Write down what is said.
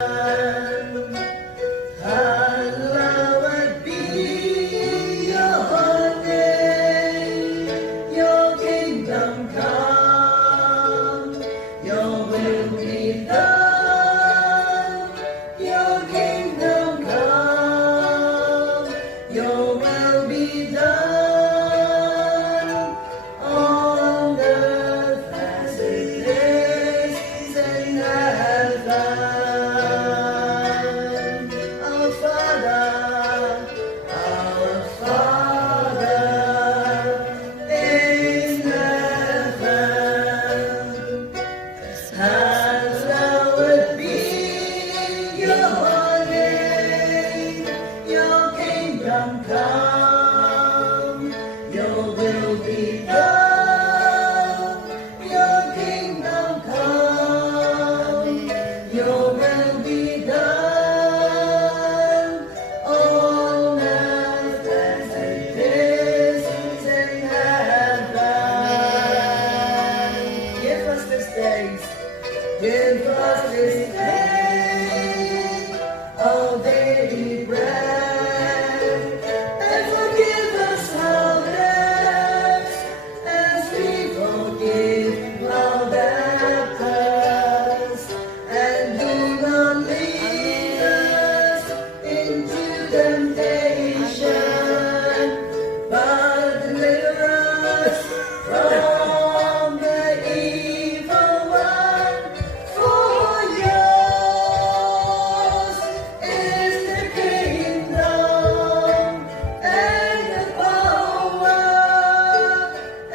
Hallowed be your name, your kingdom come, your will be done, your kingdom come, your will be done on earth as it is in heaven. Our Father in heaven, hallowed be your name, your kingdom come, your will be done, your kingdom come, your will be done. Give us this day